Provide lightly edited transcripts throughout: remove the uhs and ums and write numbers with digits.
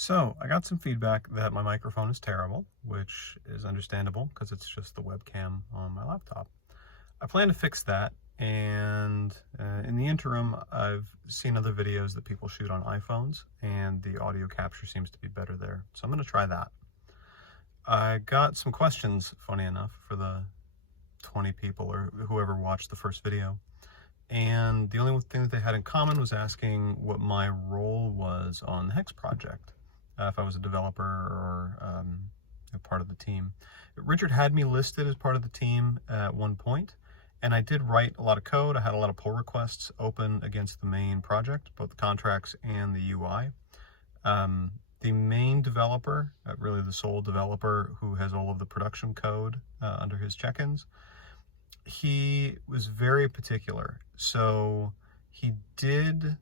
So I got some feedback that my microphone is terrible, which is understandable because it's just the webcam on my laptop. I plan to fix that, and in the interim, I've seen other videos that people shoot on iPhones, and the audio capture seems to be better there. So I'm going to try that. I got some questions, funny enough, for the 20 people or whoever watched the first video. And the only thing that they had in common was asking what my role was on the Hex project. If I was a developer or a part of the team. Richard had me listed as part of the team at one point, and I did write a lot of code. I had a lot of pull requests open against the main project, both the contracts and the UI. The main developer, really the sole developer who has all of the production code under his check-ins, he was very particular. So he did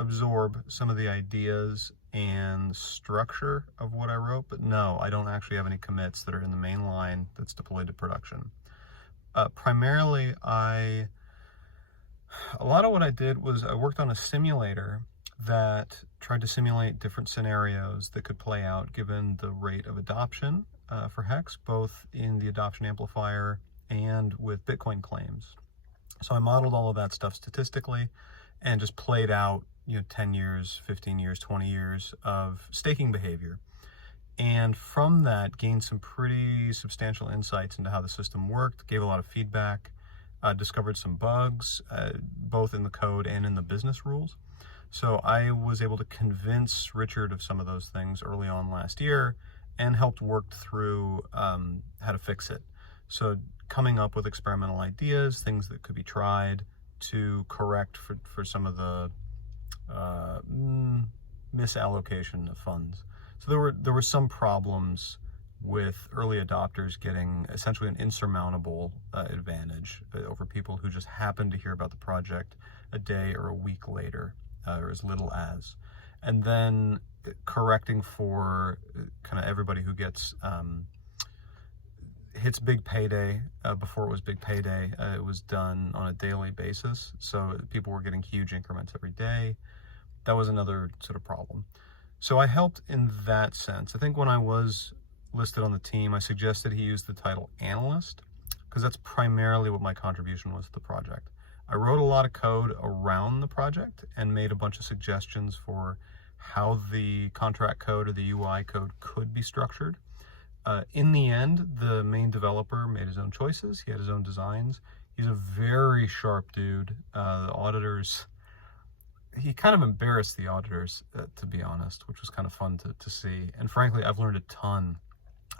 absorb some of the ideas and structure of what I wrote, but no, I don't actually have any commits that are in the main line that's deployed to production. Primarily, a lot of what I did was I worked on a simulator that tried to simulate different scenarios that could play out given the rate of adoption for Hex, both in the adoption amplifier and with Bitcoin claims. So I modeled all of that stuff statistically and just played out 10 years, 15 years, 20 years of staking behavior. And from that, gained some pretty substantial insights into how the system worked, gave a lot of feedback, discovered some bugs, both in the code and in the business rules. So I was able to convince Richard of some of those things early on last year and helped work through how to fix it. So coming up with experimental ideas, things that could be tried to correct for some of the misallocation of funds. So there were some problems with early adopters getting essentially an insurmountable advantage over people who just happened to hear about the project a day or a week later, or as little as. And then correcting for kind of everybody who gets hits big payday. Before it was big payday, it was done on a daily basis, so people were getting huge increments every day. That was another sort of problem. So I helped in that sense. I think when I was listed on the team, I suggested he use the title analyst, because that's primarily what my contribution was to the project. I wrote a lot of code around the project and made a bunch of suggestions for how the contract code or the UI code could be structured. In the end, the main developer made his own choices. He had his own designs. He's a very sharp dude. The auditors, he kind of embarrassed the auditors, to be honest, which was kind of fun to see. And frankly, I've learned a ton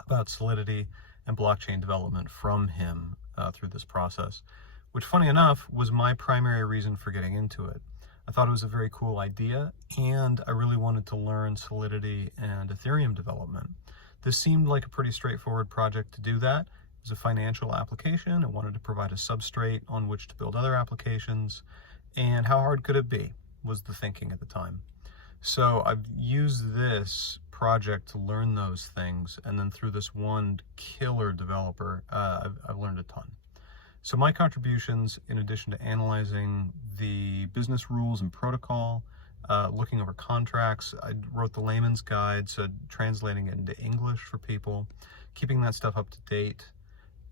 about Solidity and blockchain development from him through this process, which, funny enough, was my primary reason for getting into it. I thought it was a very cool idea, and I really wanted to learn Solidity and Ethereum development. This seemed like a pretty straightforward project to do that. It was a financial application. It wanted to provide a substrate on which to build other applications. And how hard could it be, was the thinking at the time. So I've used this project to learn those things. And then through this one killer developer, I've learned a ton. So my contributions, in addition to analyzing the business rules and protocol, looking over contracts, I wrote the layman's guide, so translating it into English for people, keeping that stuff up to date.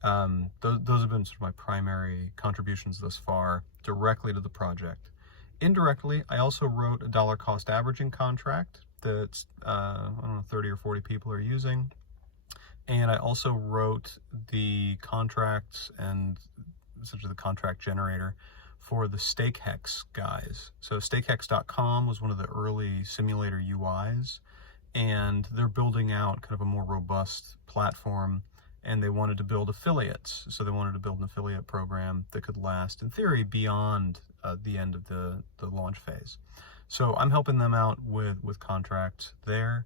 Those have been sort of my primary contributions thus far, directly to the project. Indirectly, I also wrote a dollar cost averaging contract that, I don't know, 30 or 40 people are using. And I also wrote the contracts and essentially the contract generator for the StakeHex guys. So stakehex.com was one of the early simulator UIs, and they're building out kind of a more robust platform, and they wanted to build affiliates. So they wanted to build an affiliate program that could last, in theory, beyond the end of the launch phase. So I'm helping them out with contracts there.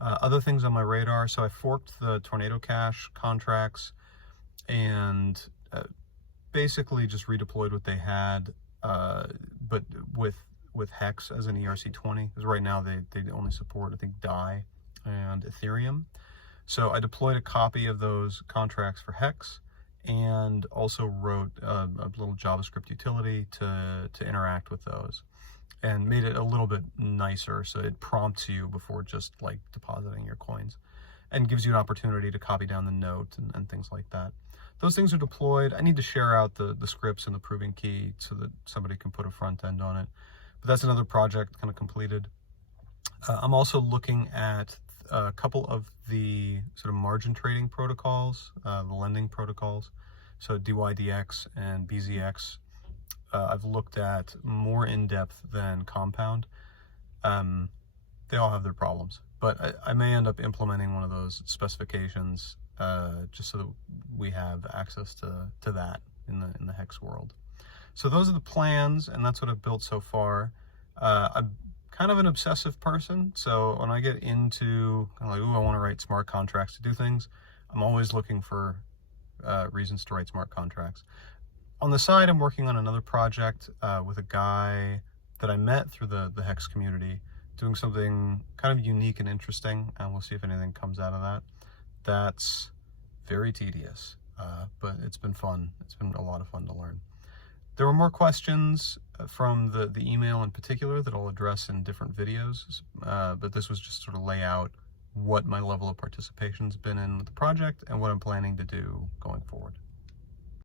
Other things on my radar, so I forked the Tornado Cash contracts and basically just redeployed what they had, but with Hex as an ERC20, because right now they only support, I think, DAI and Ethereum. So I deployed a copy of those contracts for Hex, and also wrote a little JavaScript utility to interact with those. and made it a little bit nicer, so it prompts you before just like depositing your coins, and gives you an opportunity to copy down the note and things like that. Those things are deployed. I need to share out the scripts and the proving key so that somebody can put a front end on it. But that's another project kind of completed. I'm also looking at a couple of the sort of margin trading protocols, the lending protocols. So DYDX and BZX, I've looked at more in depth than Compound. They all have their problems, but I may end up implementing one of those specifications just so that we have access to that in the Hex world. So those are the plans, and that's what I've built so far. I'm kind of an obsessive person, so when I get into kind of like, ooh, I want to write smart contracts to do things, I'm always looking for reasons to write smart contracts. On the side, I'm working on another project with a guy that I met through the Hex community, doing something kind of unique and interesting, and we'll see if anything comes out of that. That's very tedious, but it's been fun. It's been a lot of fun to learn. There were more questions from the email in particular that I'll address in different videos, but this was just sort of lay out what my level of participation's been in with the project and what I'm planning to do going forward.